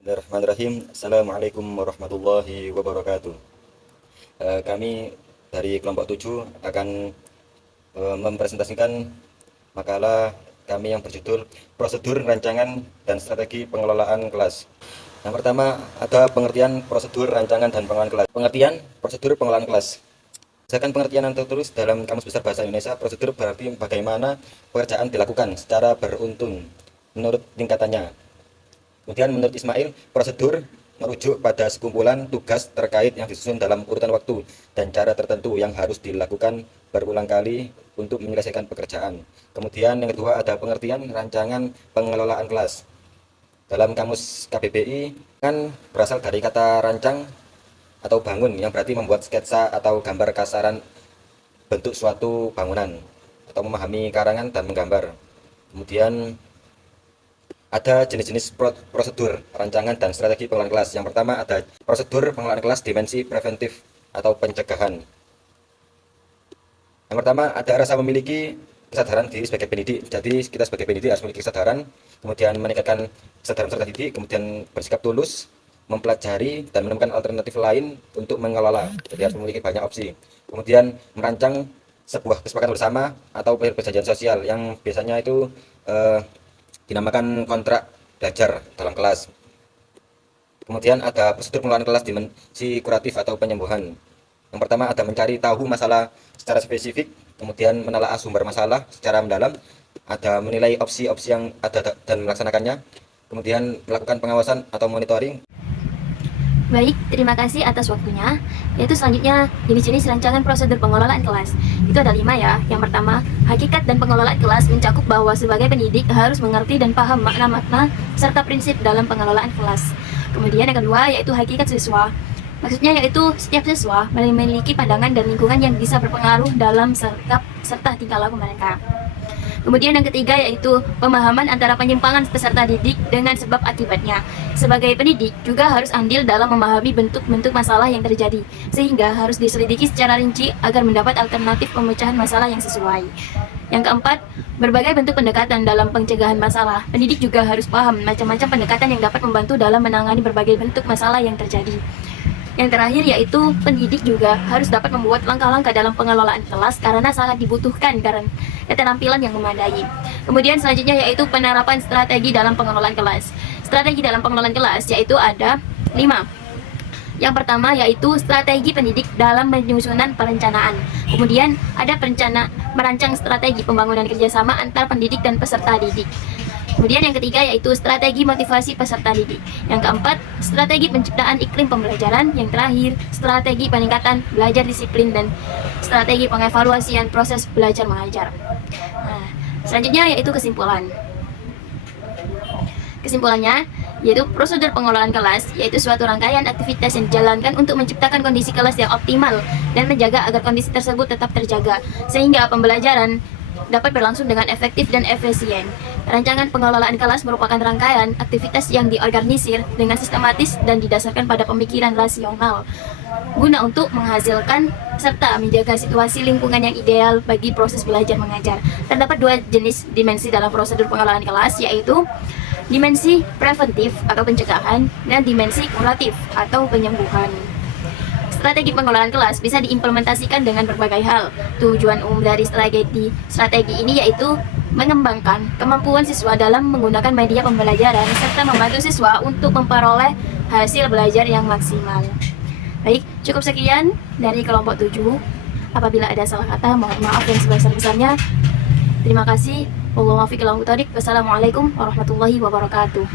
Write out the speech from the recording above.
Bismillahirrahmanirrahim. Assalamualaikum warahmatullahi wabarakatuh. Kami dari kelompok 7 akan mempresentasikan makalah kami yang berjudul Prosedur Rancangan dan Strategi Pengelolaan Kelas. Yang pertama ada pengertian prosedur rancangan dan pengelolaan kelas. Pengertian prosedur pengelolaan kelas. Berdasarkan pengertian yang tertulis dalam Kamus Besar Bahasa Indonesia, prosedur berarti bagaimana pekerjaan dilakukan secara beruntun menurut tingkatannya. Kemudian menurut Ismail, prosedur merujuk pada sekumpulan tugas terkait yang disusun dalam urutan waktu dan cara tertentu yang harus dilakukan berulang kali untuk menyelesaikan pekerjaan. Kemudian yang kedua ada pengertian rancangan pengelolaan kelas. Dalam Kamus KBBI kan berasal dari kata rancang atau bangun yang berarti membuat sketsa atau gambar kasaran bentuk suatu bangunan atau memahami karangan dan menggambar. Kemudian ada jenis-jenis prosedur rancangan dan strategi pengelolaan kelas. Yang pertama ada prosedur pengelolaan kelas dimensi preventif atau pencegahan. Yang pertama ada rasa memiliki kesadaran diri sebagai pendidik. Jadi kita sebagai pendidik harus memiliki kesadaran, kemudian meningkatkan kesadaran serta didik, kemudian bersikap tulus, mempelajari dan menemukan alternatif lain untuk mengelola. Jadi harus memiliki banyak opsi. Kemudian merancang sebuah kesepakatan bersama atau perjanjian sosial yang biasanya itu dinamakan kontrak belajar dalam kelas. Kemudian ada prosedur pengelolaan kelas dimensi kuratif atau penyembuhan. Yang pertama ada mencari tahu masalah secara spesifik, kemudian menelaah sumber masalah secara mendalam, ada menilai opsi-opsi yang ada dan melaksanakannya, kemudian melakukan pengawasan atau monitoring. Baik, terima kasih atas waktunya. Yaitu selanjutnya jenis-jenis rancangan prosedur pengelolaan kelas. Itu ada 5 ya. Yang pertama, hakikat dan pengelolaan kelas mencakup bahwa sebagai pendidik harus mengerti dan paham makna-makna serta prinsip dalam pengelolaan kelas. Kemudian yang kedua yaitu hakikat siswa. Maksudnya yaitu setiap siswa memiliki pandangan dan lingkungan yang bisa berpengaruh dalam sikap serta tingkah laku mereka. Kemudian yang ketiga yaitu pemahaman antara penyimpangan peserta didik dengan sebab akibatnya. Sebagai pendidik juga harus andil dalam memahami bentuk-bentuk masalah yang terjadi, sehingga harus diselidiki secara rinci agar mendapat alternatif pemecahan masalah yang sesuai. Yang keempat, berbagai bentuk pendekatan dalam pencegahan masalah. Pendidik juga harus paham macam-macam pendekatan yang dapat membantu dalam menangani berbagai bentuk masalah yang terjadi. Yang terakhir yaitu pendidik juga harus dapat membuat langkah-langkah dalam pengelolaan kelas karena sangat dibutuhkan karena keterampilan yang memadai. Kemudian selanjutnya yaitu penerapan strategi dalam pengelolaan kelas. Strategi dalam pengelolaan kelas yaitu ada 5. Yang pertama yaitu strategi pendidik dalam penyusunan perencanaan. Kemudian ada merancang strategi pembangunan kerjasama antar pendidik dan peserta didik. Kemudian yang ketiga yaitu strategi motivasi peserta didik. Yang keempat, strategi penciptaan iklim pembelajaran. Yang terakhir, strategi peningkatan belajar disiplin dan strategi pengevaluasian proses belajar mengajar. Nah, selanjutnya yaitu kesimpulan. Kesimpulannya, yaitu prosedur pengelolaan kelas, yaitu suatu rangkaian aktivitas yang dijalankan untuk menciptakan kondisi kelas yang optimal dan menjaga agar kondisi tersebut tetap terjaga, sehingga pembelajaran dapat berlangsung dengan efektif dan efisien. Rancangan pengelolaan kelas merupakan rangkaian aktivitas yang diorganisir dengan sistematis dan didasarkan pada pemikiran rasional, guna untuk menghasilkan serta menjaga situasi lingkungan yang ideal bagi proses belajar mengajar. Terdapat 2 jenis dimensi dalam prosedur pengelolaan kelas, yaitu dimensi preventif atau pencegahan dan dimensi kuratif atau penyembuhan. Strategi pengelolaan kelas bisa diimplementasikan dengan berbagai hal. Tujuan umum dari strategi ini yaitu mengembangkan kemampuan siswa dalam menggunakan media pembelajaran serta membantu siswa untuk memperoleh hasil belajar yang maksimal. Baik, cukup sekian dari kelompok 7. Apabila ada salah kata, mohon maaf yang sebesar-besarnya. Terima kasih. Wassalamualaikum warahmatullahi wabarakatuh.